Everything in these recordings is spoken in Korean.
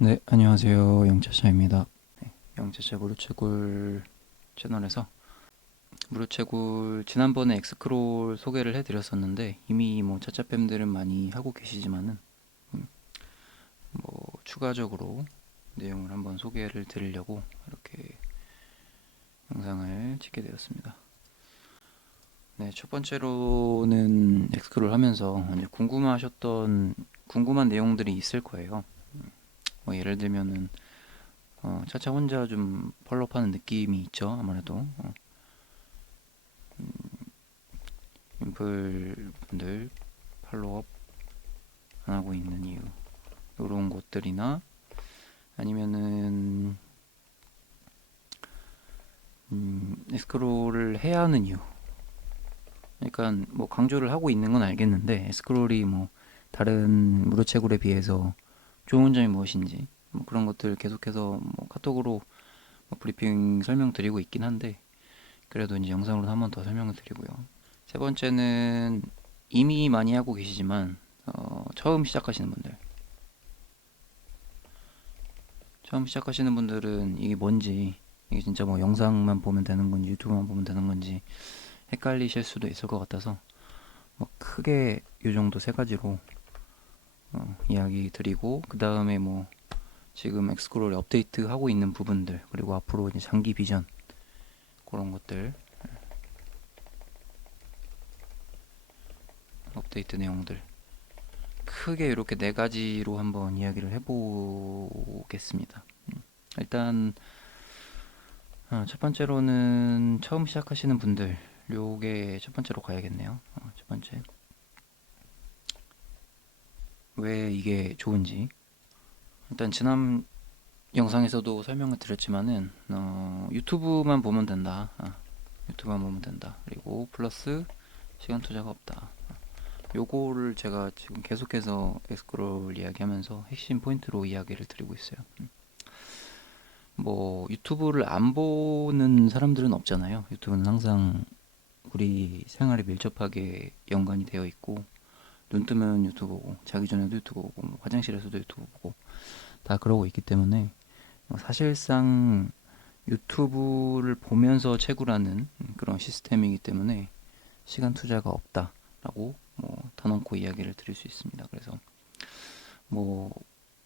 네, 안녕하세요. 영차차입니다. 네, 영차차 무료채굴 채널에서 무료채굴 지난번에 엑스크롤 소개를 해드렸었는데 이미 뭐 차차팬들은 많이 하고 계시지만은 뭐 추가적으로 내용을 한번 소개를 드리려고 이렇게 영상을 찍게 되었습니다. 네, 첫 번째로는 엑스크롤 하면서 이제 궁금한 내용들이 있을 거예요. 뭐 예를 들면은 차차 혼자 좀 펄업하는 느낌이 있죠. 아무래도 인플 분들 팔로업 안 하고 있는 이유 이런 것들이나 아니면은 에스크롤을 해야 하는 이유. 그러니까 뭐 강조를 하고 있는 건 알겠는데 에스크롤이 뭐 다른 무료채굴에 비해서 좋은 점이 무엇인지 뭐 그런 것들 계속해서 뭐 카톡으로 뭐 브리핑 설명드리고 있긴 한데 그래도 이제 영상으로 한 번 더 설명을 드리고요. 세 번째는 이미 많이 하고 계시지만 처음 시작하시는 분들 처음 시작하시는 분들은 이게 뭔지, 이게 진짜 뭐 영상만 보면 되는 건지 유튜브만 보면 되는 건지 헷갈리실 수도 있을 것 같아서 뭐 크게 이 정도 세 가지로 이야기 드리고, 그 다음에 뭐 지금 엑스크롤 업데이트 하고 있는 부분들, 그리고 앞으로 이제 장기 비전 그런 것들, 업데이트 내용들 크게 이렇게 네 가지로 한번 이야기를 해보겠습니다. 일단 첫 번째로는 처음 시작하시는 분들, 요게 첫 번째로 가야겠네요. 첫 번째, 왜 이게 좋은지. 일단 지난 영상에서도 설명을 드렸지만은 유튜브만 보면 된다. 유튜브만 보면 된다. 그리고 플러스 시간 투자가 없다. 요거를 제가 지금 계속해서 엑스크롤 이야기하면서 핵심 포인트로 이야기를 드리고 있어요. 뭐 유튜브를 안 보는 사람들은 없잖아요. 유튜브는 항상 우리 생활에 밀접하게 연관이 되어 있고, 눈 뜨면 유튜브 보고 자기 전에도 유튜브 보고 뭐 화장실에서도 유튜브 보고 다 그러고 있기 때문에 사실상 유튜브를 보면서 채굴하는 그런 시스템이기 때문에 시간 투자가 없다라고 뭐 터놓고 이야기를 드릴 수 있습니다. 그래서 뭐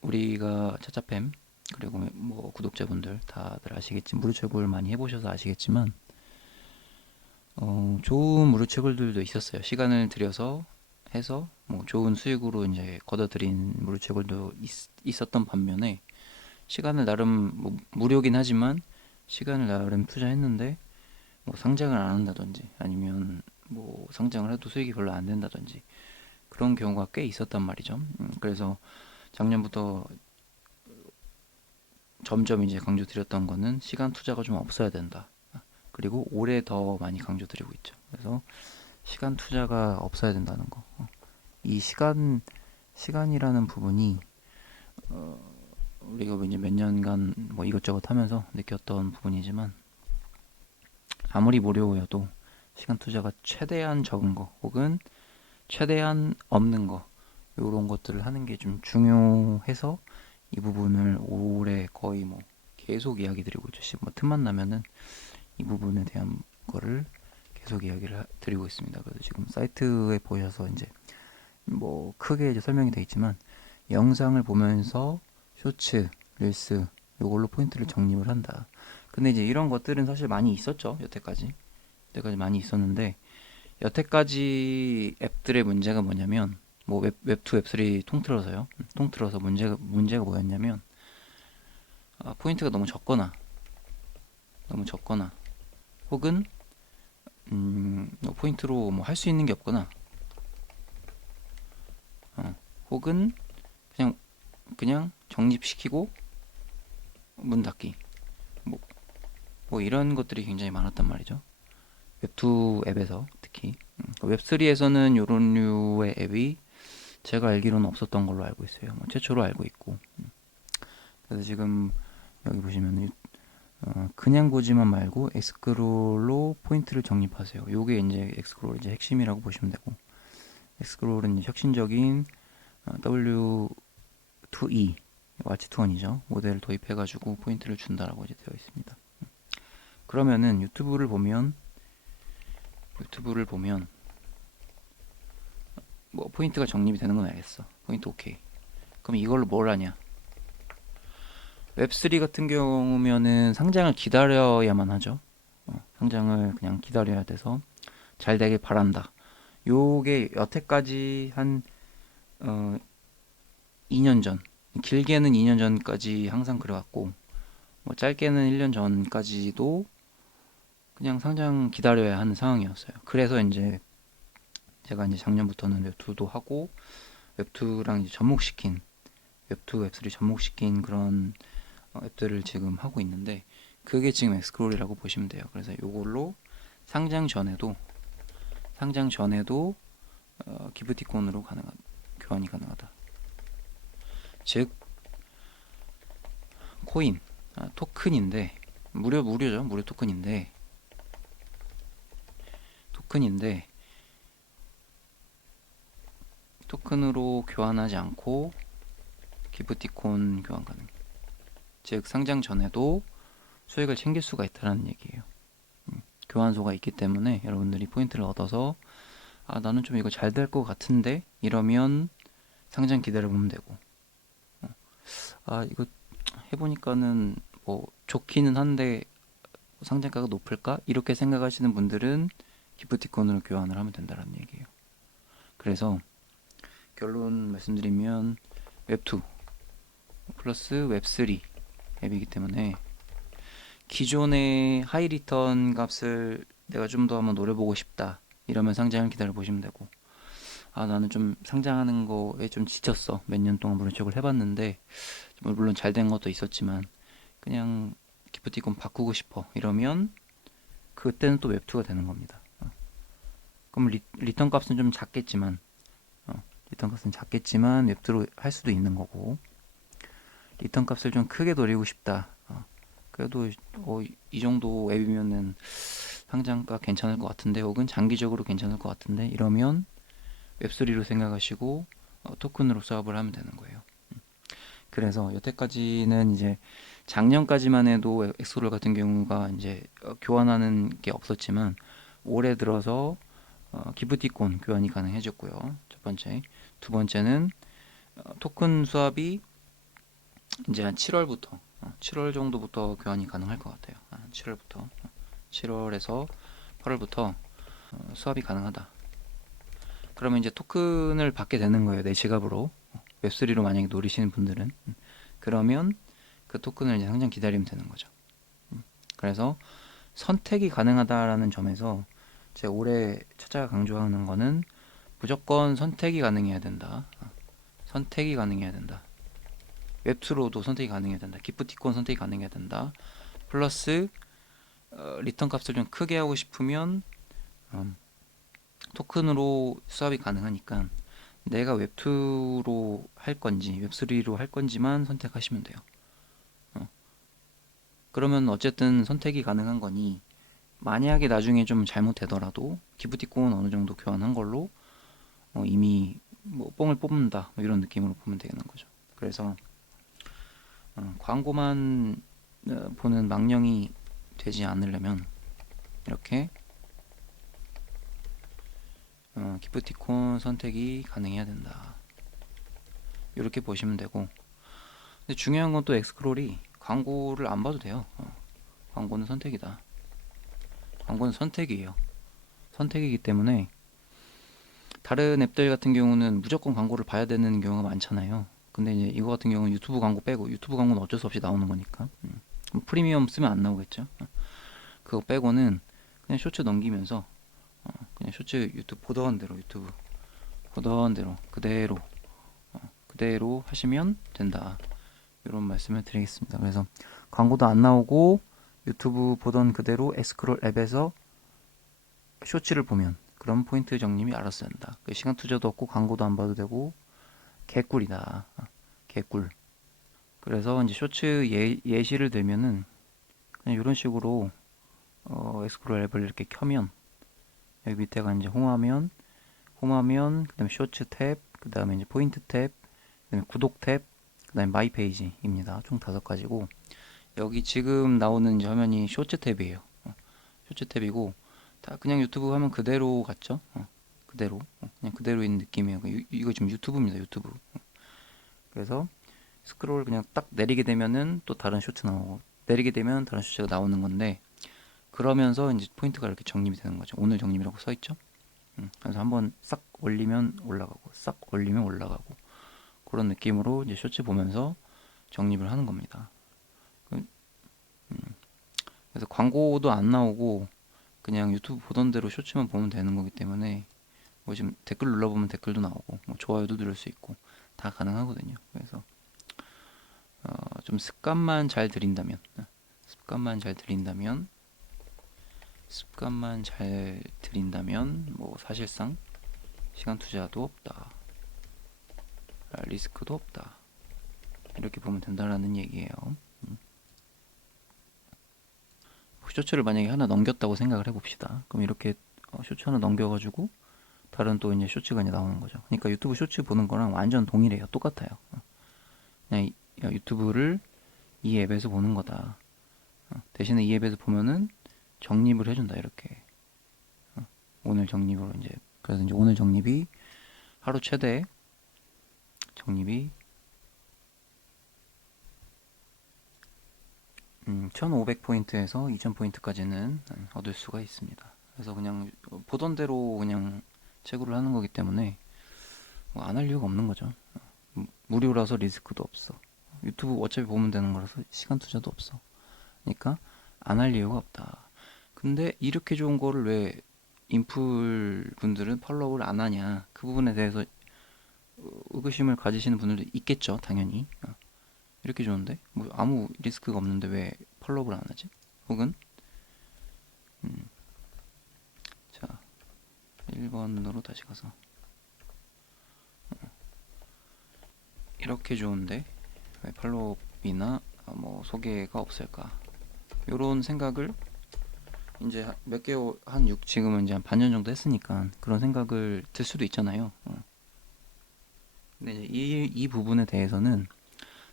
우리가 차차팸 그리고 뭐 구독자분들 다들 아시겠지만 무료채굴 많이 해보셔서 아시겠지만 좋은 무료채굴들도 있었어요. 시간을 들여서 해서 뭐 좋은 수익으로 이제 걷어들인 무료채굴도 있었던 반면에 시간을 나름 뭐 무료긴 하지만 시간을 나름 투자했는데 뭐 상장을 안 한다든지 아니면 뭐 상장을 해도 수익이 별로 안 된다든지 그런 경우가 꽤 있었단 말이죠. 그래서 작년부터 점점 이제 강조드렸던 거는 시간 투자가 좀 없어야 된다. 그리고 올해 더 많이 강조드리고 있죠. 그래서 시간 투자가 없어야 된다는 거. 이 시간이라는 부분이 우리가 이제 몇 년간 뭐 이것저것 하면서 느꼈던 부분이지만 아무리 무료여도 시간 투자가 최대한 적은 거 혹은 최대한 없는 거 이런 것들을 하는 게 좀 중요해서 이 부분을 올해 거의 뭐 계속 이야기 드리고 있죠. 뭐 틈만 나면은 이 부분에 대한 거를 계속 이야기를 드리고 있습니다. 그래서 지금 사이트에 보셔서 이제 뭐 크게 이제 설명이 되어 있지만 영상을 보면서 쇼츠, 릴스 이걸로 포인트를 정립을 한다. 근데 이제 이런 것들은 사실 많이 있었죠. 여태까지 많이 있었는데 여태까지 앱들의 문제가 뭐냐면 뭐 웹2, 웹3 통틀어서요. 통틀어서 문제가 뭐였냐면 포인트가 너무 적거나 혹은 뭐 포인트로 뭐 할 수 있는 게 없거나 혹은 그냥 정립시키고 문 닫기 뭐, 뭐 이런 것들이 굉장히 많았단 말이죠. 웹2 앱에서 특히 웹3에서는 이런 류의 앱이 제가 알기로는 없었던 걸로 알고 있어요. 뭐 최초로 알고 있고 그래서 지금 여기 보시면 그냥 보지만 말고 엑스크롤로 포인트를 정립하세요. 요게 이제 엑스크롤 이제 핵심이라고 보시면 되고 엑스크롤은 혁신적인 W2E 왓치 투원이죠. 모델을 도입해가지고 포인트를 준다라고 이제 되어 있습니다. 그러면은 유튜브를 보면 뭐 포인트가 정립이 되는 건 알겠어. 포인트 오케이. 그럼 이걸로 뭘 하냐? 웹3 같은 경우면은 상장을 기다려야만 하죠. 상장을 그냥 기다려야 돼서 잘 되길 바란다. 요게 여태까지 한 2년 전, 길게는 2년 전까지 항상 그래왔고, 뭐 짧게는 1년 전까지도 그냥 상장 기다려야 하는 상황이었어요. 그래서 이제 제가 이제 작년부터는 웹2도 하고 웹2랑 이제 웹2, 웹3 접목시킨 그런 앱들을 지금 하고 있는데 그게 지금 엑스크롤이라고 보시면 돼요. 그래서 이걸로 상장 전에도 기프티콘으로 교환이 가능하다. 즉 코인 토큰인데 무료죠. 무료 토큰인데 토큰으로 교환하지 않고 기프티콘 교환 가능. 즉 상장 전에도 수익을 챙길 수가 있다는 얘기예요. 교환소가 있기 때문에 여러분들이 포인트를 얻어서 나는 좀 이거 잘 될 것 같은데 이러면 상장 기다려보면 되고 이거 해보니까는 뭐 좋기는 한데 상장가가 높을까? 이렇게 생각하시는 분들은 기프티콘으로 교환을 하면 된다는 얘기예요. 그래서 결론 말씀드리면 웹2 플러스 웹3 앱이기 때문에 기존의 하이 리턴 값을 내가 좀 더 한번 노려보고 싶다 이러면 상장을 기다려 보시면 되고 나는 좀 상장하는 거에 좀 지쳤어. 몇 년 동안 물론 쪽을 해봤는데 물론 잘 된 것도 있었지만 그냥 기프티콘 바꾸고 싶어 이러면 그때는 또 웹2가 되는 겁니다. 그럼 리턴 값은 좀 작겠지만 웹2로 할 수도 있는 거고 리턴 값을 좀 크게 노리고 싶다. 그래도 이 정도 앱이면은 상장가 괜찮을 것 같은데 혹은 장기적으로 괜찮을 것 같은데 이러면 웹3로 생각하시고 토큰으로 수합을 하면 되는 거예요. 그래서 여태까지는 이제 작년까지만 해도 엑소롤 같은 경우가 이제 교환하는 게 없었지만 올해 들어서 기프티콘 교환이 가능해졌고요. 첫 번째, 두 번째는 토큰 수합이 이제 한 7월 정도부터 교환이 가능할 것 같아요. 7월에서 8월부터 수합이 가능하다. 그러면 이제 토큰을 받게 되는 거예요. 내 지갑으로. 웹3로 만약에 노리시는 분들은 그러면 그 토큰을 이제 상장 기다리면 되는 거죠. 그래서 선택이 가능하다라는 점에서 제가 올해 찾아 강조하는 거는 무조건 선택이 가능해야 된다. 선택이 가능해야 된다. 웹2로도 선택이 가능해야 된다. 기프티콘 선택이 가능해야 된다. 플러스 리턴 값을 좀 크게 하고 싶으면 토큰으로 수합이 가능하니까 내가 웹2로 할 건지 웹3로 할 건지만 선택하시면 돼요. 그러면 어쨌든 선택이 가능한 거니 만약에 나중에 좀 잘못되더라도 기프티콘 어느 정도 교환한 걸로 이미 뭐 뽕을 뽑는다 뭐 이런 느낌으로 보면 되는 거죠. 그래서 광고만 보는 망령이 되지 않으려면 이렇게 기프티콘 선택이 가능해야 된다. 이렇게 보시면 되고 근데 중요한 건 또 엑스크롤이 광고를 안 봐도 돼요. 광고는 선택이다. 광고는 선택이에요. 선택이기 때문에 다른 앱들 같은 경우는 무조건 광고를 봐야 되는 경우가 많잖아요. 근데 이제 이거 같은 경우는 유튜브 광고 빼고 유튜브 광고는 어쩔 수 없이 나오는 거니까 프리미엄 쓰면 안 나오겠죠. 그거 빼고는 그냥 쇼츠 넘기면서 그냥 쇼츠 유튜브 보던 대로 그대로 하시면 된다. 이런 말씀을 드리겠습니다. 그래서 광고도 안 나오고 유튜브 보던 그대로 엑스크롤 앱에서 쇼츠를 보면 그럼 포인트 정림이 알아서 된다. 시간 투자도 없고 광고도 안 봐도 되고 개꿀이다. 개꿀. 그래서 이제 쇼츠 예시를 들면은 그냥 이런 식으로 엑스크롤 앱을 이렇게 켜면 여기 밑에가 이제 홈화면, 그다음에 쇼츠 탭, 그다음에 이제 포인트 탭, 그다음에 구독 탭, 그 다음에 마이 페이지입니다. 총 5가지고 여기 지금 나오는 이제 화면이 쇼츠 탭이에요. 쇼츠 탭이고 다 그냥 유튜브 화면 그대로 같죠? 그대로 그냥 그대로 있는 느낌이에요. 이거 지금 유튜브입니다. 유튜브. 그래서 스크롤 그냥 딱 내리게 되면은 또 다른 쇼츠 나오고 내리게 되면 다른 쇼츠가 나오는 건데 그러면서 이제 포인트가 이렇게 정립이 되는 거죠. 오늘 정립이라고 써 있죠. 그래서 한번 싹 올리면 올라가고 싹 올리면 올라가고 그런 느낌으로 이제 쇼츠 보면서 정립을 하는 겁니다. 그- 그래서 광고도 안 나오고 그냥 유튜브 보던 대로 쇼츠만 보면 되는 거기 때문에 뭐 지금 댓글 눌러보면 댓글도 나오고 뭐 좋아요도 누를 수 있고 다 가능하거든요. 그래서 좀 습관만 잘 들인다면 습관만 잘 들인다면 습관만 잘 들인다면 뭐 사실상 시간 투자도 없다. 리스크도 없다. 이렇게 보면 된다라는 얘기예요. 쇼츠를 만약에 하나 넘겼다고 생각을 해봅시다. 그럼 이렇게 쇼츠 하나 넘겨가지고 다른 또 이제 쇼츠가 이제 나오는 거죠. 그러니까 유튜브 쇼츠 보는 거랑 완전 동일해요. 똑같아요. 그냥 유튜브를 이 앱에서 보는 거다. 대신에 이 앱에서 보면은 정립을 해준다. 이렇게 오늘 정립으로 이제 그래서 이제 오늘 정립이 하루 최대 정립이 1500포인트에서 2000포인트까지는 얻을 수가 있습니다. 그래서 그냥 보던 대로 그냥 채굴을 하는 거기 때문에 뭐 안 할 이유가 없는 거죠. 무료라서 리스크도 없어. 유튜브 어차피 보면 되는 거라서 시간 투자도 없어. 그러니까 안 할 이유가 없다. 근데 이렇게 좋은 거를 왜 인풀 분들은 팔로우를 안 하냐? 그 부분에 대해서 의구심을 가지시는 분들도 있겠죠, 당연히. 이렇게 좋은데 뭐 아무 리스크가 없는데 왜 팔로우를 안 하지? 혹은 자 1번으로 다시 가서 이렇게 좋은데 왜 팔로우이나 뭐 소개가 없을까? 요런 생각을 이제 몇 개월 지금은 이제 한 반년 정도 했으니까 그런 생각을 들 수도 있잖아요. 근데 이제 이 부분에 대해서는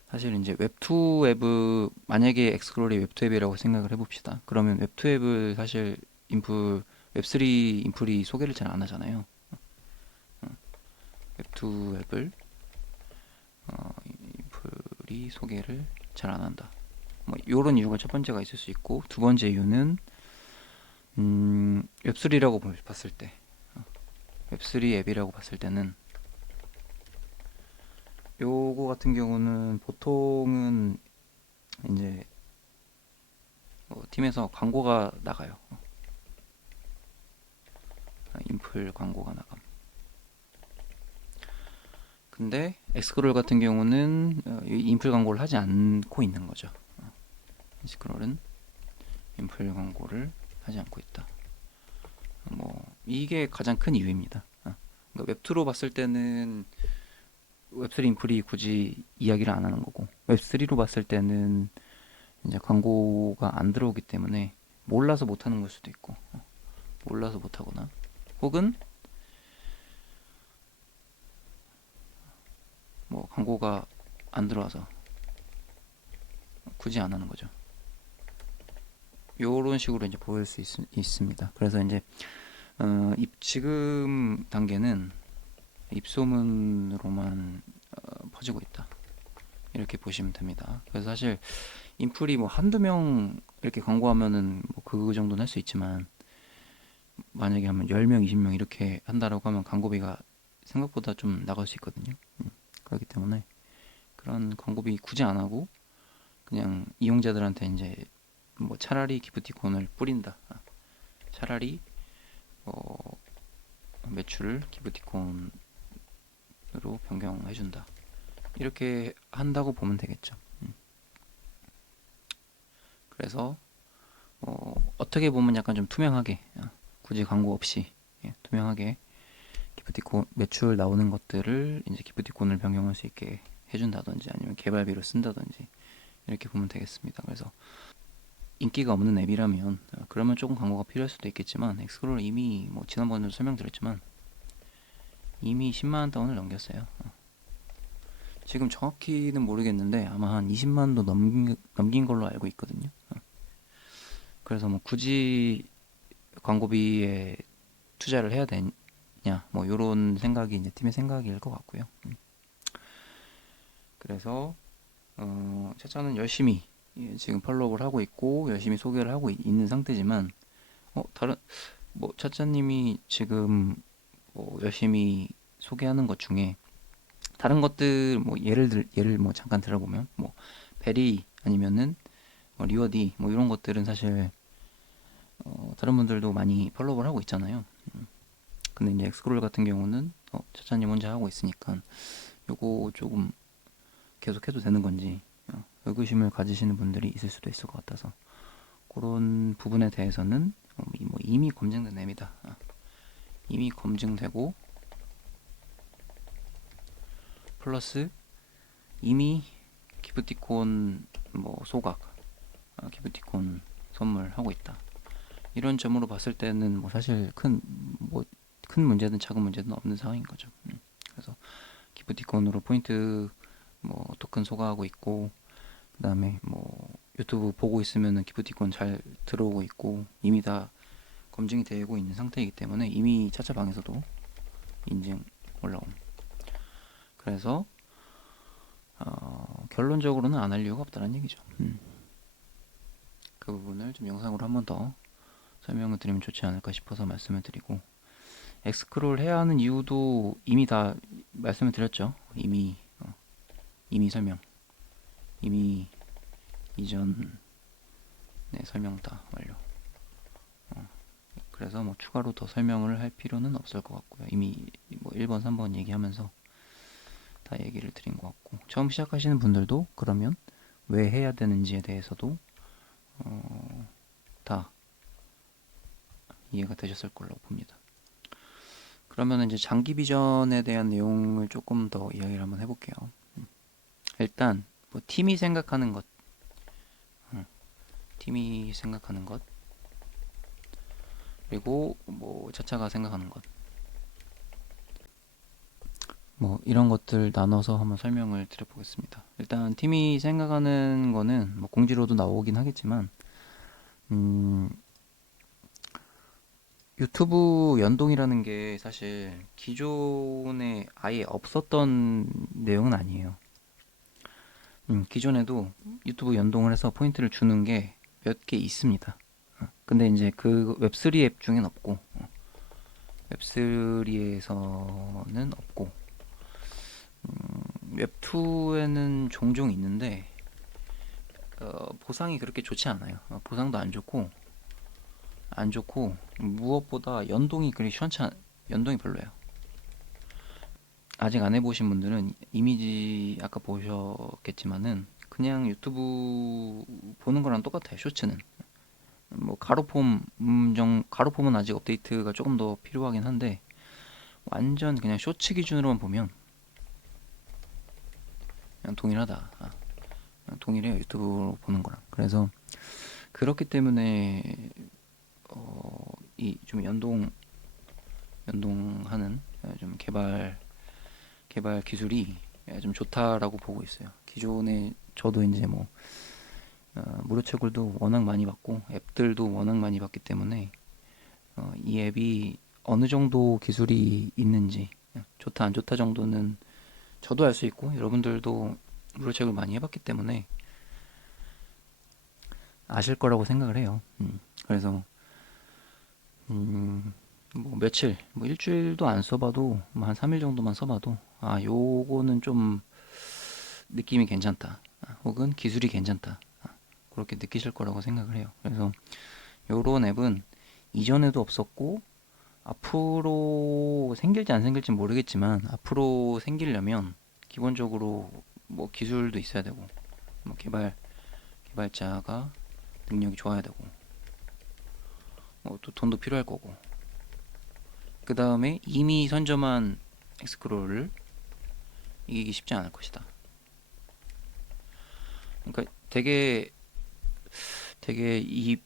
사실 이제 웹2 앱을 만약에 엑스크롤이 웹2 앱이라고 생각을 해봅시다. 그러면 웹2 앱을 사실 인풀 웹3 인풀이 소개를 잘 안 하잖아요. 웹2 앱을 인풀이 소개를 잘 안 한다. 뭐 이런 이유가 첫 번째가 있을 수 있고 두 번째 이유는 웹3라고 봤을 때 웹3 앱이라고 봤을 때는 요거 같은 경우는 보통은 이제 팀에서 광고가 나가요. 인풀 광고가 나감. 근데 엑스크롤 같은 경우는 인풀 광고를 하지 않고 있는 거죠. 엑스크롤은 인풀 광고를 하지 않고 있다. 뭐 이게 가장 큰 이유입니다. 그러니까 웹2로 봤을 때는 웹3 인풀이 굳이 이야기를 안 하는 거고 웹3로 봤을 때는 이제 광고가 안 들어오기 때문에 몰라서 못하는 걸 수도 있고 몰라서 못하거나 혹은 뭐 광고가 안 들어와서 굳이 안 하는 거죠. 요런 식으로 이제 보일 수 있습니다. 그래서 이제 지금 단계는 입소문으로만 퍼지고 있다. 이렇게 보시면 됩니다. 그래서 사실 인풀이 뭐 한두 명 이렇게 광고하면은 뭐 그 정도는 할 수 있지만 만약에 하면 10명, 20명 이렇게 한다라고 하면 광고비가 생각보다 좀 나갈 수 있거든요. 그렇기 때문에 그런 광고비 굳이 안 하고 그냥 이용자들한테 이제 뭐 차라리 기프티콘을 뿌린다. 차라리 매출을 기프티콘으로 변경해준다. 이렇게 한다고 보면 되겠죠. 그래서 어떻게 보면 약간 좀 투명하게 굳이 광고 없이 투명하게 기프티콘 매출 나오는 것들을 이제 기프티콘을 변경할 수 있게 해준다든지 아니면 개발비로 쓴다든지 이렇게 보면 되겠습니다. 그래서 인기가 없는 앱이라면 그러면 조금 광고가 필요할 수도 있겠지만 엑스크롤 이미 뭐 지난번에도 설명드렸지만 이미 10만원 다운을 넘겼어요. 지금 정확히는 모르겠는데 아마 한 20만도 넘긴 걸로 알고 있거든요. 그래서 뭐 굳이 광고비에 투자를 해야 되냐, 뭐 요런 생각이 이제 팀의 생각일 것 같고요. 그래서 차차는 열심히 지금 팔로우를 하고 있고 열심히 소개를 하고 있는 상태지만 다른 뭐 차차님이 지금 뭐 열심히 소개하는 것 중에 다른 것들 뭐 예를 뭐 잠깐 들어보면 뭐 베리 아니면은 뭐 리워디 뭐 이런 것들은 사실 다른 분들도 많이 팔로우를 하고 있잖아요. 근데 이제 엑스크롤 같은 경우는 차차님 혼자 하고 있으니까 요거 조금 계속해도 되는 건지 의구심을 가지시는 분들이 있을 수도 있을 것 같아서 그런 부분에 대해서는 뭐 이미 검증된 앱이다. 이미 검증되고 플러스 이미 기프티콘 뭐 소각, 기프티콘 선물하고 있다. 이런 점으로 봤을 때는 뭐 사실 큰 문제든 작은 문제든 없는 상황인 거죠. 그래서 기프티콘으로 포인트 뭐 토큰 소각하고 있고 그다음에 뭐 유튜브 보고 있으면은 기프티콘 잘 들어오고 있고 이미 다 검증이 되고 있는 상태이기 때문에 이미 차차방에서도 인증 올라옴. 그래서 결론적으로는 안 할 이유가 없다는 얘기죠. 그 부분을 좀 영상으로 한번 더 설명을 드리면 좋지 않을까 싶어서 말씀을 드리고 엑스크롤 해야 하는 이유도 이미 다 말씀을 드렸죠. 이미 설명, 이미 이전 설명 다 완료. 그래서 뭐 추가로 더 설명을 할 필요는 없을 것 같고요. 이미 뭐 1번, 3번 얘기하면서 다 얘기를 드린 것 같고 처음 시작하시는 분들도 그러면 왜 해야 되는지에 대해서도 다 이해가 되셨을 걸로 봅니다. 그러면 이제 장기 비전에 대한 내용을 조금 더 이야기를 한번 해볼게요. 일단 뭐 팀이 생각하는 것 그리고 뭐 차차가 생각하는 것 뭐 이런 것들 나눠서 한번 설명을 드려보겠습니다. 일단 팀이 생각하는 거는 뭐 공지로도 나오긴 하겠지만 유튜브 연동이라는 게 사실 기존에 아예 없었던 내용은 아니에요. 기존에도 유튜브 연동을 해서 포인트를 주는 게 몇 개 있습니다. 근데 이제 그 웹3 앱 중엔 없고 웹3에서는 없고 웹2에는 종종 있는데 보상이 그렇게 좋지 않아요. 보상도 안 좋고 무엇보다 연동이 별로예요. 아직 안 해보신 분들은 이미지 아까 보셨겠지만은 그냥 유튜브 보는 거랑 똑같아요. 쇼츠는 뭐 가로폼은 아직 업데이트가 조금 더 필요하긴 한데 완전 그냥 쇼츠 기준으로만 보면 그냥 동일하다. 그냥 동일해요. 유튜브로 보는 거랑. 그래서 그렇기 때문에 이 좀 연동하는 좀 개발 기술이 좀 좋다라고 보고 있어요. 기존에 저도 이제 뭐 무료 채굴도 워낙 많이 받고 앱들도 워낙 많이 받기 때문에 이 앱이 어느 정도 기술이 있는지 좋다 안 좋다 정도는 저도 알 수 있고 여러분들도 무료 채굴 많이 해봤기 때문에 아실 거라고 생각을 해요. 그래서 뭐 며칠, 뭐 일주일도 안 써봐도 뭐한 3일 정도만 써봐도 요거는 좀 느낌이 괜찮다. 혹은 기술이 괜찮다. 그렇게 느끼실 거라고 생각을 해요. 그래서 요런 앱은 이전에도 없었고 앞으로 생길지 안 생길지 모르겠지만 앞으로 생기려면 기본적으로 뭐 기술도 있어야 되고 뭐 개발자가 능력이 좋아야 되고 뭐 또 돈도 필요할 거고 그 다음에 이미 선점한 엑스크롤을 이기기 쉽지 않을 것이다. 그러니까 되게 이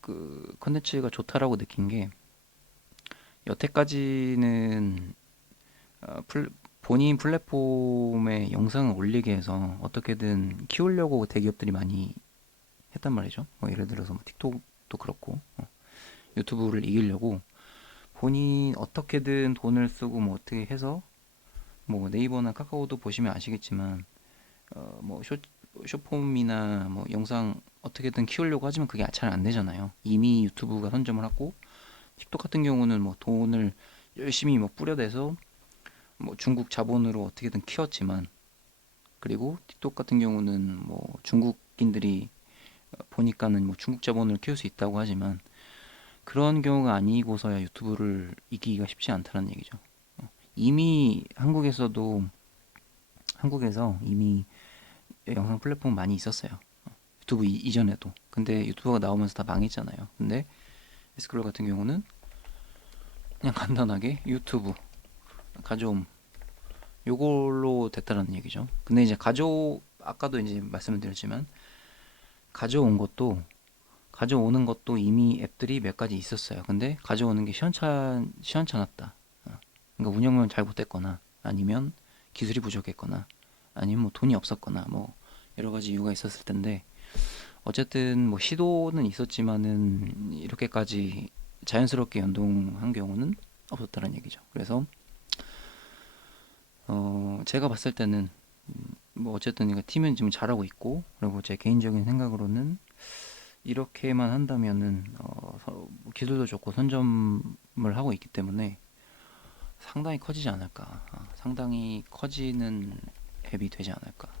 그 컨텐츠가 좋다라고 느낀 게 여태까지는 본인 플랫폼에 영상을 올리게 해서 어떻게든 키우려고 대기업들이 많이 했단 말이죠. 뭐 예를 들어서 뭐 틱톡도 그렇고 유튜브를 이기려고 본인 어떻게든 돈을 쓰고 뭐 어떻게 해서 뭐 네이버나 카카오도 보시면 아시겠지만 뭐 숏폼이나 뭐 영상 어떻게든 키우려고 하지만 그게 잘 안 되잖아요. 이미 유튜브가 선점을 하고 틱톡 같은 경우는 뭐 돈을 열심히 뭐 뿌려대서 뭐 중국 자본으로 어떻게든 키웠지만 그리고 틱톡 같은 경우는 뭐 중국인들이 보니까는 뭐 중국 자본을 키울 수 있다고 하지만 그런 경우가 아니고서야 유튜브를 이기기가 쉽지 않다는 얘기죠. 이미 한국에서 이미 영상 플랫폼 많이 있었어요. 유튜브 이전에도. 근데 유튜브가 나오면서 다 망했잖아요. 근데 에스클로 같은 경우는 그냥 간단하게 유튜브 가져옴 요걸로 됐다라는 얘기죠. 근데 이제 아까도 이제 말씀을 드렸지만 가져오는 것도 이미 앱들이 몇 가지 있었어요. 근데 가져오는 게 시원찮았다. 그러니까 운영을 잘못했거나 아니면 기술이 부족했거나 아니면 뭐 돈이 없었거나 뭐 여러 가지 이유가 있었을 텐데 어쨌든 뭐 시도는 있었지만은 이렇게까지 자연스럽게 연동한 경우는 없었다는 얘기죠. 그래서 제가 봤을 때는 뭐 어쨌든 이거 팀은 지금 잘하고 있고 그리고 제 개인적인 생각으로는 이렇게만 한다면은 뭐 기술도 좋고 선점을 하고 있기 때문에 상당히 커지지 않을까. 상당히 커지는 앱이 되지 않을까.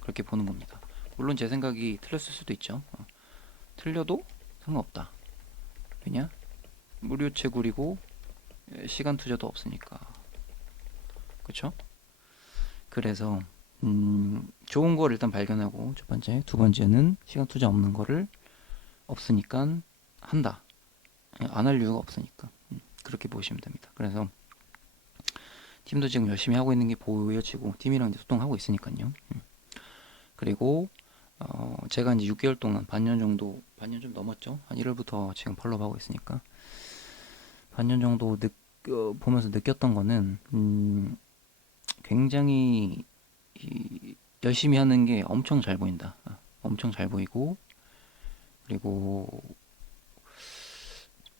그렇게 보는 겁니다. 물론 제 생각이 틀렸을 수도 있죠. 틀려도 상관없다. 왜냐? 무료 채굴이고 시간 투자도 없으니까. 그쵸? 그래서 좋은 걸 일단 발견하고 첫 번째, 두 번째는 시간 투자 없는 거를 없으니까 한다. 안 할 이유가 없으니까. 그렇게 보시면 됩니다. 그래서 팀도 지금 열심히 하고 있는 게 보여지고 팀이랑 이제 소통하고 있으니까요. 그리고 제가 이제 6개월 동안 반년 정도, 반년 좀 넘었죠. 한 1월부터 지금 팔로우하고 있으니까 반년 정도 보면서 느꼈던 거는 굉장히 열심히 하는 게 엄청 잘 보인다. 엄청 잘 보이고 그리고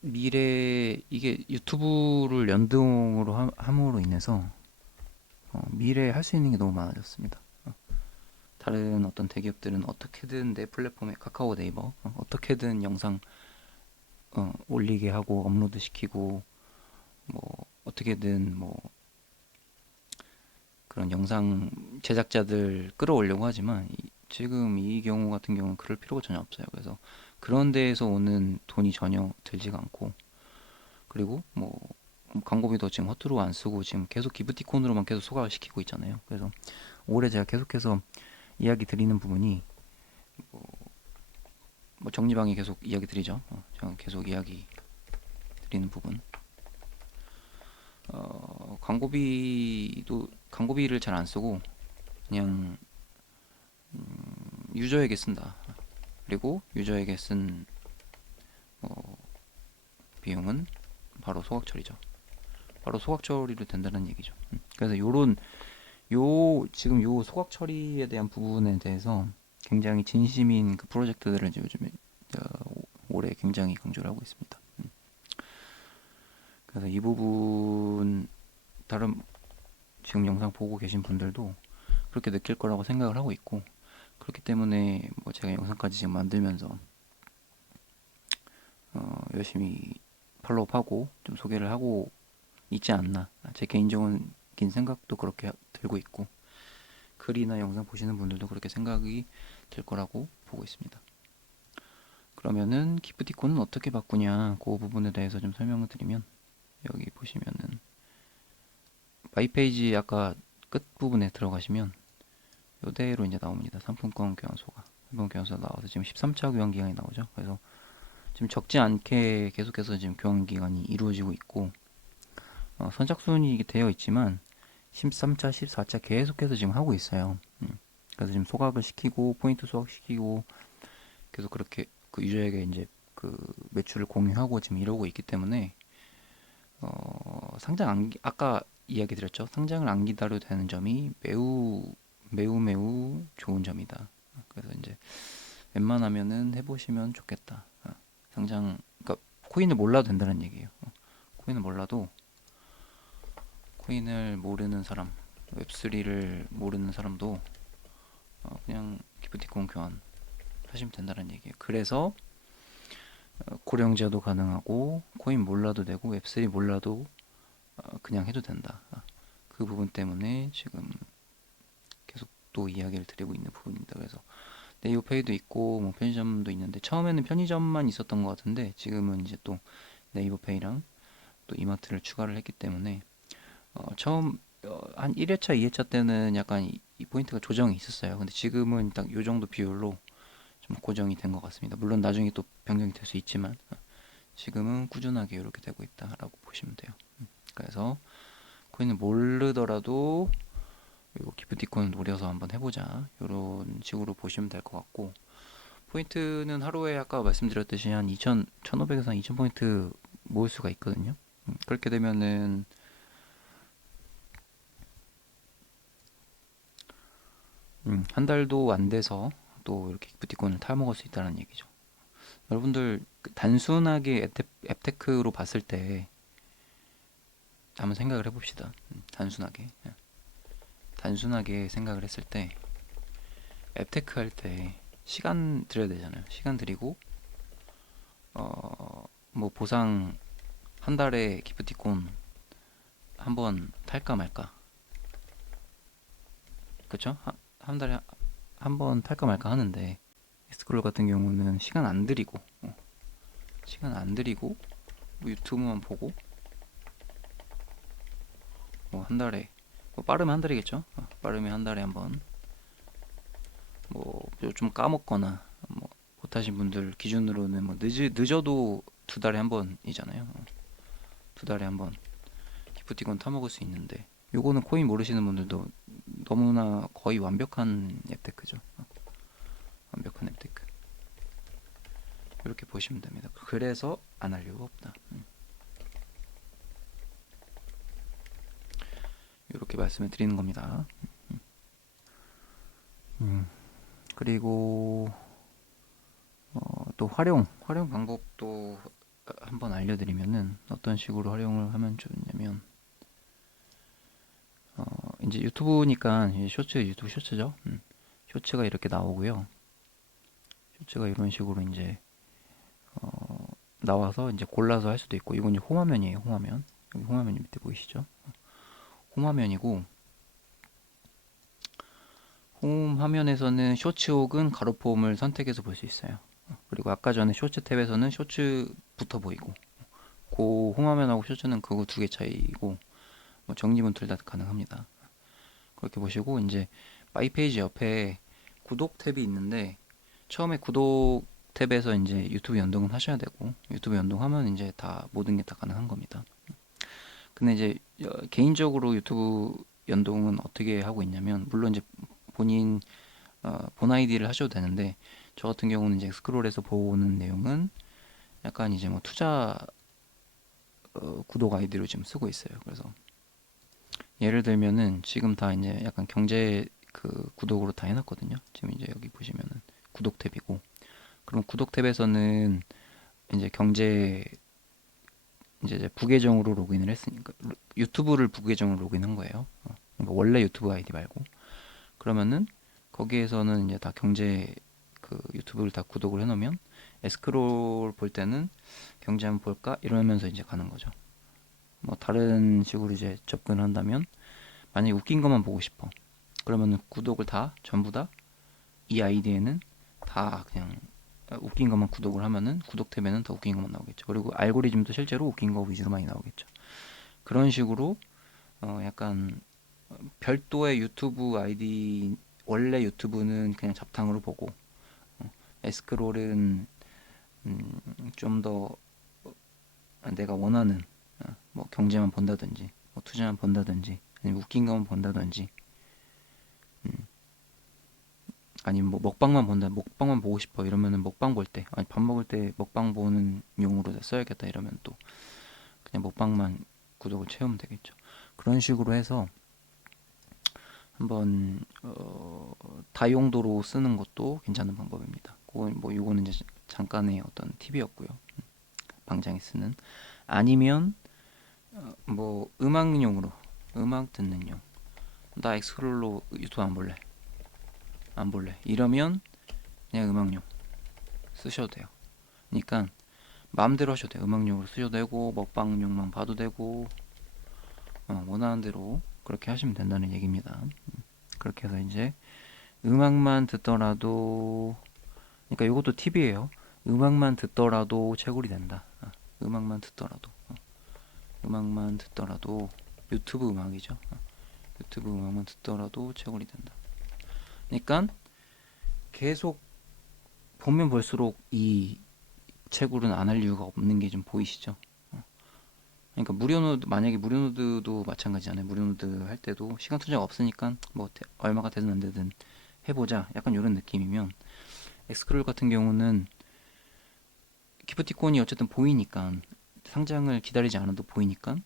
미래 이게 유튜브를 연동으로 함으로 인해서 미래에 할 수 있는 게 너무 많아졌습니다. 다른 어떤 대기업들은 어떻게든 내 플랫폼에 카카오 네이버 어떻게든 영상 올리게 하고 업로드 시키고 뭐 어떻게든 뭐 그런 영상 제작자들 끌어올려고 하지만 지금 이 경우 같은 경우는 그럴 필요가 전혀 없어요. 그래서 그런 데에서 오는 돈이 전혀 들지가 않고 그리고 뭐 광고비도 지금 허투루 안 쓰고 지금 계속 기프티콘으로만 계속 소각을 시키고 있잖아요. 그래서 올해 제가 계속해서 이야기 드리는 부분이 뭐 정리방에 계속 이야기 드리죠. 제가 계속 이야기 드리는 부분 광고비를 잘 안 쓰고 그냥 유저에게 쓴다. 그리고 유저에게 쓴 비용은 바로 소각 처리죠. 바로 소각 처리로 된다는 얘기죠. 그래서 지금 요 소각 처리에 대한 부분에 대해서 굉장히 진심인 그 프로젝트들을 이제 요즘에 올해 굉장히 강조를 하고 있습니다. 그래서 이 부분 다른 지금 영상 보고 계신 분들도 그렇게 느낄 거라고 생각을 하고 있고 그렇기 때문에 뭐 제가 영상까지 지금 만들면서 열심히 팔로우하고 좀 소개를 하고 있지 않나 제 개인적인 생각도 그렇게 들고 있고 글이나 영상 보시는 분들도 그렇게 생각이 들 거라고 보고 있습니다. 그러면은 기프티콘은 어떻게 바꾸냐 그 부분에 대해서 좀 설명을 드리면 여기 보시면은 마이 페이지 아까 끝 부분에 들어가시면 이대로 이제 나옵니다. 상품권 교환소가 나와서 지금 13차 교환 기간이 나오죠. 그래서 지금 적지 않게 계속해서 지금 교환 기간이 이루어지고 있고 선착순이 되어 있지만 13차, 14차 계속해서 지금 하고 있어요. 그래서 지금 소각을 시키고 포인트 소각시키고 계속 그렇게 그 유저에게 이제 그 매출을 공유하고 지금 이러고 있기 때문에 아까 이야기 드렸죠. 상장을 안 기다려도 되는 점이 매우 매우 매우 좋은 점이다. 그래서 이제 웬만하면은 해보시면 좋겠다. 상장, 그러니까 코인을 몰라도 된다는 얘기예요. 코인을 몰라도, 코인을 모르는 사람, 웹3를 모르는 사람도 그냥 기프티콘 교환 하시면 된다는 얘기예요. 그래서 고령자도 가능하고 코인 몰라도 되고 웹3 몰라도 그냥 해도 된다. 그 부분 때문에 지금 계속 또 이야기를 드리고 있는 부분입니다. 그래서 네이버페이도 있고 뭐 편의점도 있는데, 처음에는 편의점만 있었던 것 같은데 지금은 이제 또 네이버페이랑 또 이마트를 추가를 했기 때문에 처음 한 1회차, 2회차 때는 약간 이 포인트가 조정이 있었어요. 근데 지금은 딱 요 정도 비율로 좀 고정이 된 것 같습니다. 물론 나중에 또 변경이 될 수 있지만 지금은 꾸준하게 이렇게 되고 있다라고 보시면 돼요. 그래서 코인을 모르더라도 요 기프티콘을 노려서 한번 해보자, 이런 식으로 보시면 될 것 같고, 포인트는 하루에 아까 말씀드렸듯이 한 2,000, 1,500에서 한 2,000포인트 모을 수가 있거든요. 그렇게 되면은 한 달도 안 돼서 또 이렇게 기프티콘을 타먹을 수 있다는 얘기죠. 여러분들 단순하게 앱테크로 봤을 때 한번 생각을 해봅시다. 단순하게 생각을 했을 때 앱테크 할 때 시간 들여야 되잖아요. 시간 들이고 뭐 보상, 한 달에 기프티콘 한 번 탈까 말까, 그쵸? 한 달에 한 번 탈까 말까 하는데, 엑스클로 같은 경우는 시간 안 들이고 뭐 유튜브만 보고 뭐 한 달에, 뭐 빠르면 한 달이겠죠? 빠르면 한 달에 한 번, 뭐 좀 까먹거나 뭐 못하신 분들 기준으로는 뭐 늦어도 두 달에 한 번이잖아요. 두 달에 한 번 기프티콘 타먹을 수 있는데, 요거는 코인 모르시는 분들도 너무나 거의 완벽한 앱테크죠. 완벽한 앱테크. 이렇게 보시면 됩니다. 그래서 안 할 이유가 없다. 이렇게 말씀을 드리는 겁니다. 음, 그리고 또 활용 방법도 한번 알려드리면은, 어떤 식으로 활용을 하면 좋냐면, 이제 유튜브니까 이제 유튜브 쇼츠죠. 쇼츠가 이렇게 나오고요. 쇼츠가 이런 식으로 이제 나와서 이제 골라서 할 수도 있고, 이건 이제 홈화면이에요. 홈화면. 여기 홈화면이 밑에 보이시죠? 홈화면이고, 홈 화면에서는 쇼츠 혹은 가로폼을 선택해서 볼 수 있어요. 그리고 아까 전에 쇼츠 탭에서는 쇼츠부터 보이고, 그 홈화면하고 쇼츠는 그거 두 개 차이고, 뭐 정리문 둘 다 가능합니다. 그렇게 보시고, 이제 마이 페이지 옆에 구독 탭이 있는데, 처음에 구독 탭에서 이제 유튜브 연동은 하셔야 되고, 유튜브 연동하면 이제 다 모든 게 다 가능한 겁니다. 근데 이제 개인적으로 유튜브 연동은 어떻게 하고 있냐면, 물론 이제 본인 본 아이디를 하셔도 되는데, 저 같은 경우는 이제 스크롤해서 보는 내용은 약간 이제 뭐 투자 구독 아이디로 지금 쓰고 있어요. 그래서 예를 들면은 지금 다 이제 약간 경제 그 구독으로 다 해놨거든요. 지금 이제 여기 보시면은 구독 탭이고, 그럼 구독 탭에서는 이제 경제, 이제 부계정으로 로그인을 했으니까 유튜브를 부계정으로 로그인한 거예요. 그러니까 원래 유튜브 아이디 말고. 그러면은 거기에서는 이제 다 경제 그 유튜브를 다 구독을 해놓으면, 에스크롤 볼 때는 경제 한번 볼까 이러면서 이제 가는 거죠. 뭐 다른 식으로 이제 접근을 한다면, 만약에 웃긴 것만 보고 싶어, 그러면은 구독을 다 전부 다 이 아이디에는 다 그냥 웃긴 것만 구독을 하면은 구독 탭에는 더 웃긴 것만 나오겠죠. 그리고 알고리즘도 실제로 웃긴 거 위주로 많이 나오겠죠. 그런 식으로 약간 별도의 유튜브 아이디, 원래 유튜브는 그냥 잡탕으로 보고, 에스크롤은 좀 더 내가 원하는 뭐 경제만 본다든지 뭐 투자만 본다든지 아니면 웃긴 것만 본다든지, 아니면 뭐 먹방만 보고 싶어 이러면은 먹방 볼 때, 아니 밥 먹을 때 먹방 보는 용으로 써야겠다 이러면 또 그냥 먹방만 구독을 채우면 되겠죠. 그런 식으로 해서 한번 다용도로 쓰는 것도 괜찮은 방법입니다. 그건 뭐 이거는 이제 잠깐의 어떤 팁이었고요. 방장에 쓰는. 아니면 뭐 음악용으로, 음악 듣는 용. 나 엑스플로러 유튜브 안 볼래, 안 볼래 이러면 그냥 음악용 쓰셔도 돼요. 그러니까 마음대로 하셔도 돼요. 음악용으로 쓰셔도 되고 먹방용만 봐도 되고 원하는 대로 그렇게 하시면 된다는 얘기입니다. 그렇게 해서 이제 음악만 듣더라도, 그러니까 이것도 팁이에요. 음악만 듣더라도 채굴이 된다. 음악만 듣더라도, 음악만 듣더라도 유튜브 음악이죠. 유튜브 음악만 듣더라도 채굴이 된다. 그러니까 계속 보면 볼수록 이 채굴은 안 할 이유가 없는 게 좀 보이시죠? 그러니까 무료 노드, 만약에 무료 노드도 마찬가지잖아요. 무료 노드 할 때도 시간 투자가 없으니까 뭐 얼마가 되든 안 되든 해보자, 약간 이런 느낌이면, 엑스크롤 같은 경우는 기프티콘이 어쨌든 보이니까, 상장을 기다리지 않아도 보이니까,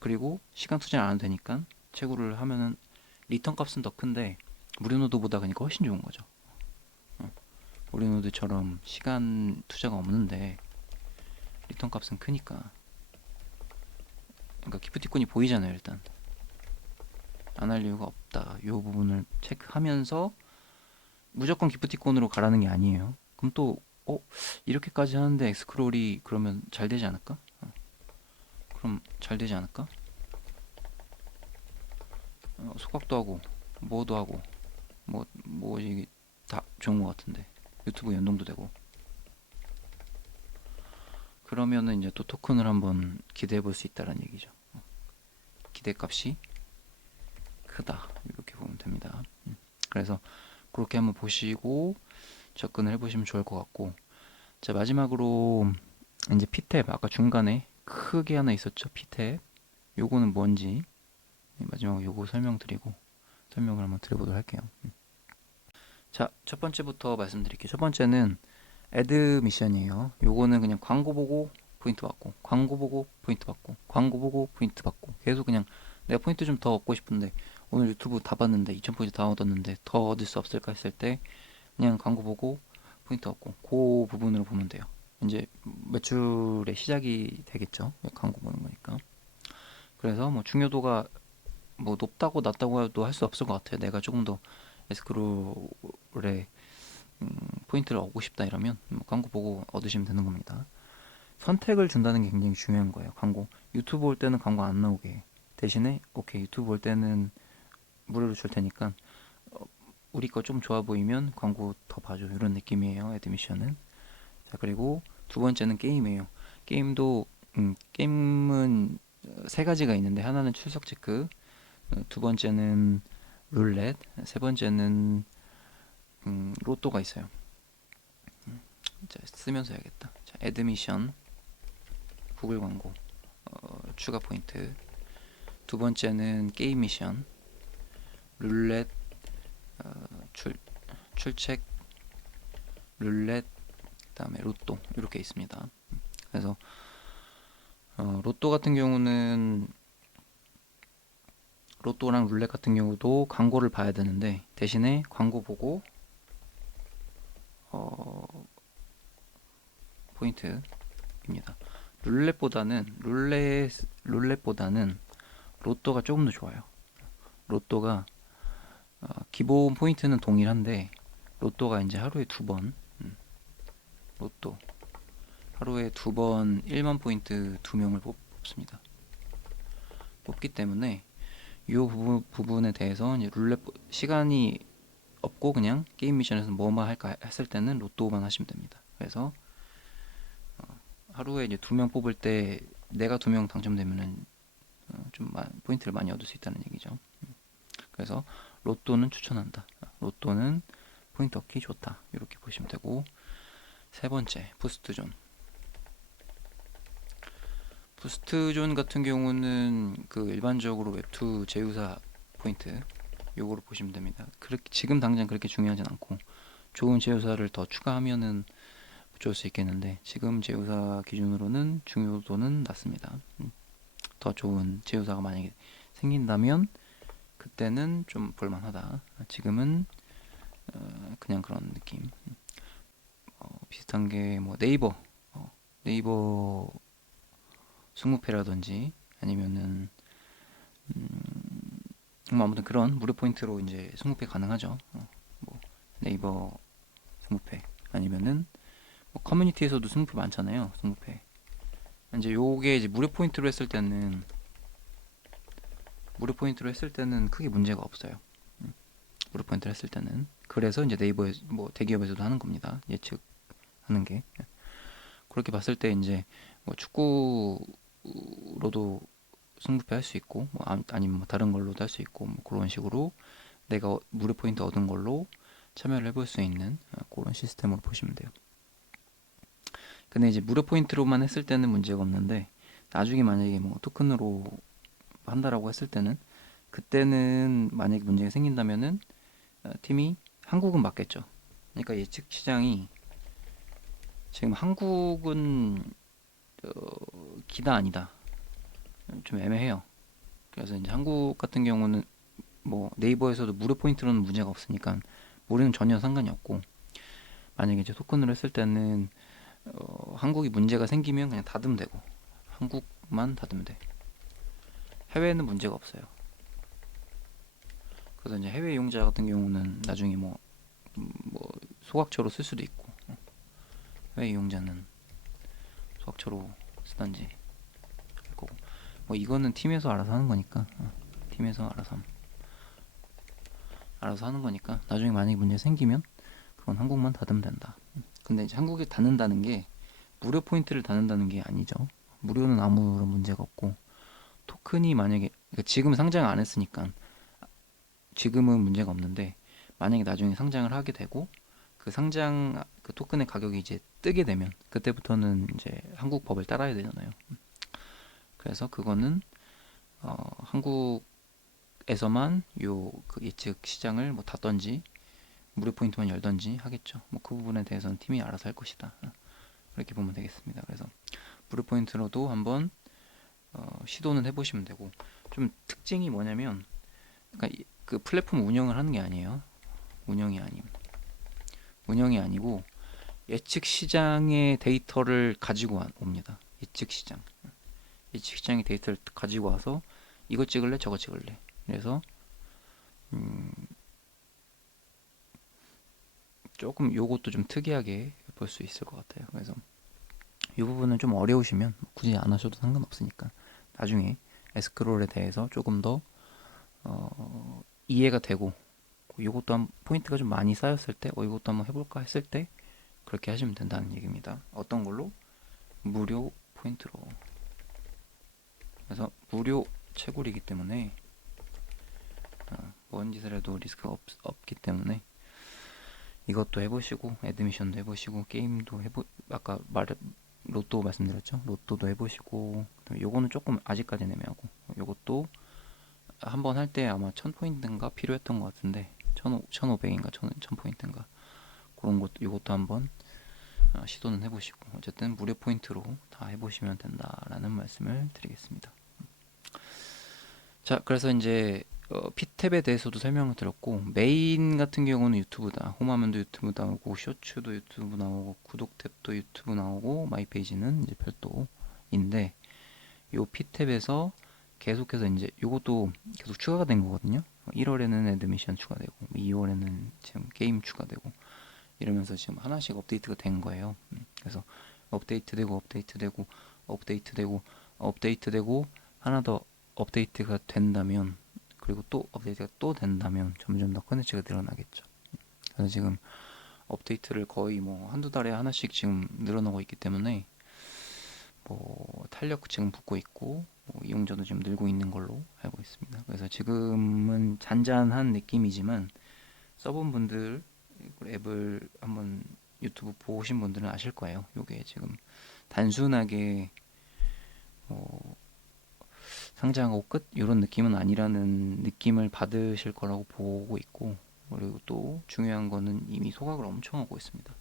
그리고 시간 투자 안 해도 되니까 채굴을 하면은 리턴 값은 더 큰데 무료 노드보다 그러니까 훨씬 좋은 거죠. 무료 노드처럼 시간 투자가 없는데 리턴 값은 크니까. 그러니까 기프티콘이 보이잖아요. 일단 안 할 이유가 없다, 이 부분을 체크하면서 무조건 기프티콘으로 가라는 게 아니에요. 그럼 또 이렇게까지 하는데 엑스크롤이 그러면 잘 되지 않을까? 그럼 잘 되지 않을까? 소각도 하고 뭐도 하고 뭐 이게 다 좋은 것 같은데, 유튜브 연동도 되고. 그러면은 이제 또 토큰을 한번 기대해 볼 수 있다는 얘기죠. 기대값이 크다, 이렇게 보면 됩니다. 그래서 그렇게 한번 보시고 접근을 해보시면 좋을 것 같고, 자 마지막으로 이제 P탭, 아까 중간에 크게 하나 있었죠. P탭, 요거는 뭔지 마지막으로 요거 설명을 한번 드려보도록 할게요. 자, 첫 번째부터 말씀드릴게요. 첫 번째는 애드 미션이에요. 요거는 그냥 광고 보고 포인트 받고, 광고 보고 포인트 받고, 광고 보고 포인트 받고, 계속 그냥 내가 포인트 좀 더 얻고 싶은데 오늘 유튜브 다 봤는데 2000포인트 다 얻었는데 더 얻을 수 없을까 했을 때 그냥 광고 보고 포인트 얻고, 그 부분으로 보면 돼요. 이제 매출의 시작이 되겠죠. 광고 보는 거니까. 그래서 뭐 중요도가 뭐 높다고 낮다고 해도 할 수 없을 것 같아요. 내가 조금 더 에스크롤에 포인트를 얻고 싶다 이러면 뭐 광고 보고 얻으시면 되는 겁니다. 선택을 준다는 게 굉장히 중요한 거예요. 광고, 유튜브 볼 때는 광고 안 나오게, 대신에 오케이 유튜브 볼 때는 무료로 줄 테니까 우리 거 좀 좋아 보이면 광고 더 봐줘, 이런 느낌이에요. 애드미션은. 자, 그리고 두 번째는 게임이에요. 게임도 게임은 세 가지가 있는데, 하나는 출석 체크, 두 번째는 룰렛, 세 번째는 로또가 있어요. 자, 쓰면서 해야겠다. 자, 애드미션, 구글 광고, 추가 포인트. 두 번째는 게임 미션, 룰렛, 어, 출첵, 룰렛, 그다음에 로또, 이렇게 있습니다. 그래서 로또 같은 경우는, 로또랑 룰렛 같은 경우도 광고를 봐야 되는데 대신에 광고 보고 포인트입니다. 룰렛보다는 로또가 조금 더 좋아요. 로또가 기본 포인트는 동일한데 로또가 이제 하루에 두 번, 로또 하루에 두 번 1만 포인트 두 명을 뽑습니다. 뽑기 때문에 이 부분에 대해서 이제 룰렛, 시간이 없고 그냥 게임 미션에서 뭐만 할까 했을 때는 로또만 하시면 됩니다. 그래서 하루에 이제 두 명 뽑을 때 내가 두 명 당첨되면은 좀 포인트를 많이 얻을 수 있다는 얘기죠. 그래서 로또는 추천한다. 로또는 포인트 얻기 좋다, 이렇게 보시면 되고, 세 번째 부스트존. 부스트존 같은 경우는 그 일반적으로 웹2 제휴사 포인트, 요거로 보시면 됩니다. 지금 당장 그렇게 중요하진 않고 좋은 제휴사를 더 추가하면은 좋을 수 있겠는데 지금 제휴사 기준으로는 중요도는 낮습니다. 더 좋은 제휴사가 만약에 생긴다면 그때는 좀 볼만하다. 지금은 그냥 그런 느낌. 비슷한 게 뭐 네이버 승무패라든지 아니면은 뭐 아무튼 그런 무료 포인트로 이제 승무패 가능하죠. 뭐 네이버 승무패 아니면은 뭐 커뮤니티에서도 승무패 많잖아요. 승무패. 이제 요게 이제 무료 포인트로 했을 때는 크게 문제가 없어요. 무료 포인트를 했을 때는. 그래서 이제 네이버에 뭐 대기업에서도 하는 겁니다. 예측하는 게. 그렇게 봤을 때 이제 뭐 축구로도 승부패 할 수 있고 뭐 아니면 뭐 다른 걸로도 할 수 있고 뭐 그런 식으로 내가 무료 포인트 얻은 걸로 참여를 해볼 수 있는 그런 시스템으로 보시면 돼요. 근데 이제 무료 포인트로만 했을 때는 문제가 없는데 나중에 만약에 뭐 토큰으로 한다라고 했을 때는 그때는 만약에 문제가 생긴다면은 팀이 한국은 맞겠죠. 그러니까 예측 시장이 지금 한국은 기다 아니다 좀 애매해요. 그래서 이제 한국 같은 경우는 뭐 네이버에서도 무료 포인트로는 문제가 없으니까 무료는 전혀 상관이 없고 만약에 이제 토큰으로 했을 때는 한국이 문제가 생기면 그냥 닫으면 되고 한국만 닫으면 돼. 해외는 문제가 없어요. 그래서 이제 해외 이용자 같은 경우는 나중에 뭐 소각처로 쓸 수도 있고 해외 이용자는 소각처로 쓰던지 할 거고 뭐 이거는 팀에서 알아서 하는 거니까 팀에서 알아서 하는 거니까 나중에 만약에 문제 생기면 그건 한국만 닫으면 된다. 근데 이제 한국에 닫는다는 게 무료 포인트를 닫는다는 게 아니죠. 무료는 아무런 문제가 없고 토큰이 만약에 그러니까 지금 상장 안 했으니까 지금은 문제가 없는데 만약에 나중에 상장을 하게 되고 그 토큰의 가격이 이제 뜨게 되면 그때부터는 이제 한국 법을 따라야 되잖아요. 그래서 그거는 한국에서만 그 예측 시장을 뭐 닫던지 무료 포인트만 열던지 하겠죠. 뭐 그 부분에 대해서는 팀이 알아서 할 것이다. 그렇게 보면 되겠습니다. 그래서 무료 포인트로도 한번 시도는 해보시면 되고 좀 특징이 뭐냐면 그러니까 그 플랫폼 운영을 하는 게 아니에요. 운영이 아님. 운영이 아니고 예측 시장의 데이터를 가지고 옵니다. 예측 시장. 예측 시장의 데이터를 가지고 와서 이거 찍을래 저거 찍을래. 그래서 조금 요것도 좀 특이하게 볼 수 있을 것 같아요. 그래서 이 부분은 좀 어려우시면 굳이 안 하셔도 상관없으니까 나중에 에스크롤에 대해서 조금 더 이해가 되고 이것도 포인트가 좀 많이 쌓였을 때 이것도 한번 해볼까 했을 때 그렇게 하시면 된다는 얘기입니다. 어떤 걸로? 무료 포인트로. 그래서 무료 채굴이기 때문에 뭔 짓을 해도 리스크가 없기 때문에 이것도 해보시고 애드미션도 해보시고 게임도 아까 로또 말씀드렸죠. 로또도 해보시고 요거는 조금 아직까지는 애매하고 요것도 한번 할 때 아마 1000포인트인가 필요했던 것 같은데 1500인가 1000포인트인가 그런 것도 요것도 한번 시도는 해보시고 어쨌든 무료 포인트로 다 해보시면 된다라는 말씀을 드리겠습니다. 자, 그래서 이제 피탭에 대해서도 설명을 드렸고 메인 같은 경우는 유튜브다. 홈화면도 유튜브 나오고 쇼츠도 유튜브 나오고 구독 탭도 유튜브 나오고 마이페이지는 이제 별도인데 요 피탭에서 계속해서 이제 요것도 계속 추가가 된 거거든요. 1월에는 애드미션 추가되고 2월에는 지금 게임 추가되고 이러면서 지금 하나씩 업데이트가 된 거예요. 그래서 업데이트되고 하나 더 업데이트가 된다면 그리고 또 업데이트가 또 된다면 점점 더 컨텐츠가 늘어나겠죠. 그래서 지금 업데이트를 거의 뭐 한두 달에 하나씩 지금 늘어나고 있기 때문에 뭐 탄력 지금 붙고 있고 뭐 이용자도 지금 늘고 있는 걸로 알고 있습니다. 그래서 지금은 잔잔한 느낌이지만 써본 분들 앱을 한번 유튜브 보신 분들은 아실 거예요. 요게 지금 단순하게 뭐 상장하고 끝 이런 느낌은 아니라는 느낌을 받으실 거라고 보고 있고 그리고 또 중요한 거는 이미 소각을 엄청 하고 있습니다.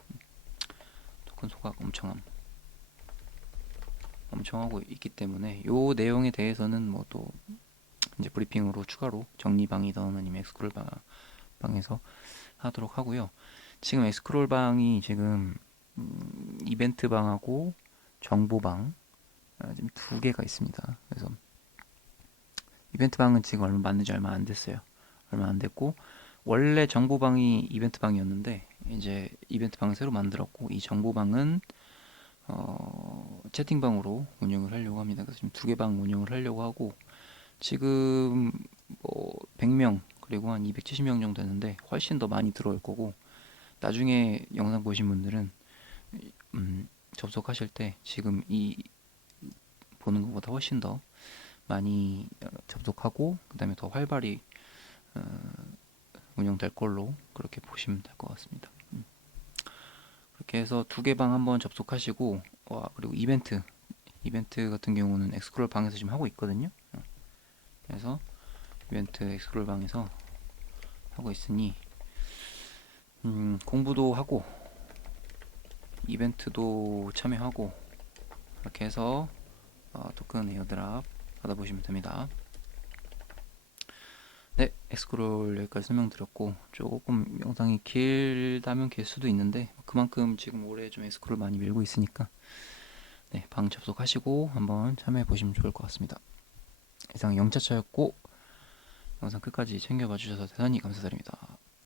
토큰 소각 엄청 함. 엄청 하고 있기 때문에 요 내용에 대해서는 뭐 또 이제 브리핑으로 추가로 정리방이든 아니면 엑스크롤 방에서 하도록 하고요. 지금 엑스크롤 방이 지금 이벤트 방하고 정보 방 지금 두 개가 있습니다. 그래서 이벤트 방은 지금 얼마 만든 지 얼마 안 됐어요. 얼마 안 됐고 원래 정보 방이 이벤트 방이었는데 이제 이벤트 방을 새로 만들었고 이 정보 방은 채팅방으로 운영을 하려고 합니다. 그래서 지금 두 개 방 운영을 하려고 하고 지금 뭐 100명 그리고 한 270명 정도 되는데 훨씬 더 많이 들어올 거고 나중에 영상 보신 분들은 접속하실 때 지금 이 보는 것보다 훨씬 더 많이 접속하고 그 다음에 더 활발히 운영될 걸로 그렇게 보시면 될 것 같습니다. 그렇게 해서 두 개 방 한번 접속하시고 그리고 이벤트 같은 경우는 엑스크롤 방에서 지금 하고 있거든요. 그래서 이벤트 엑스크롤 방에서 하고 있으니 공부도 하고 이벤트도 참여하고 이렇게 해서 토큰 에어드랍 받아보시면 됩니다. 네, 엑스크롤 여기까지 설명드렸고 조금 영상이 길다면 길 수도 있는데 그만큼 지금 올해 좀 엑스크롤 많이 밀고 있으니까 네, 방 접속하시고 한번 참여해 보시면 좋을 것 같습니다. 이상 영차차였고 영상 끝까지 챙겨봐 주셔서 대단히 감사드립니다.